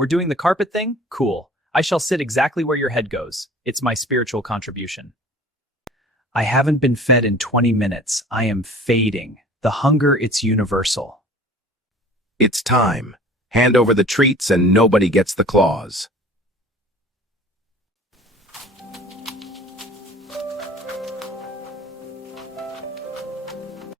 we're doing the carpet thing? Cool. I shall sit exactly where your head goes. It's my spiritual contribution. I haven't been fed in 20 minutes. I am fading. The hunger, it's universal. It's time. Hand over the treats and nobody gets the claws.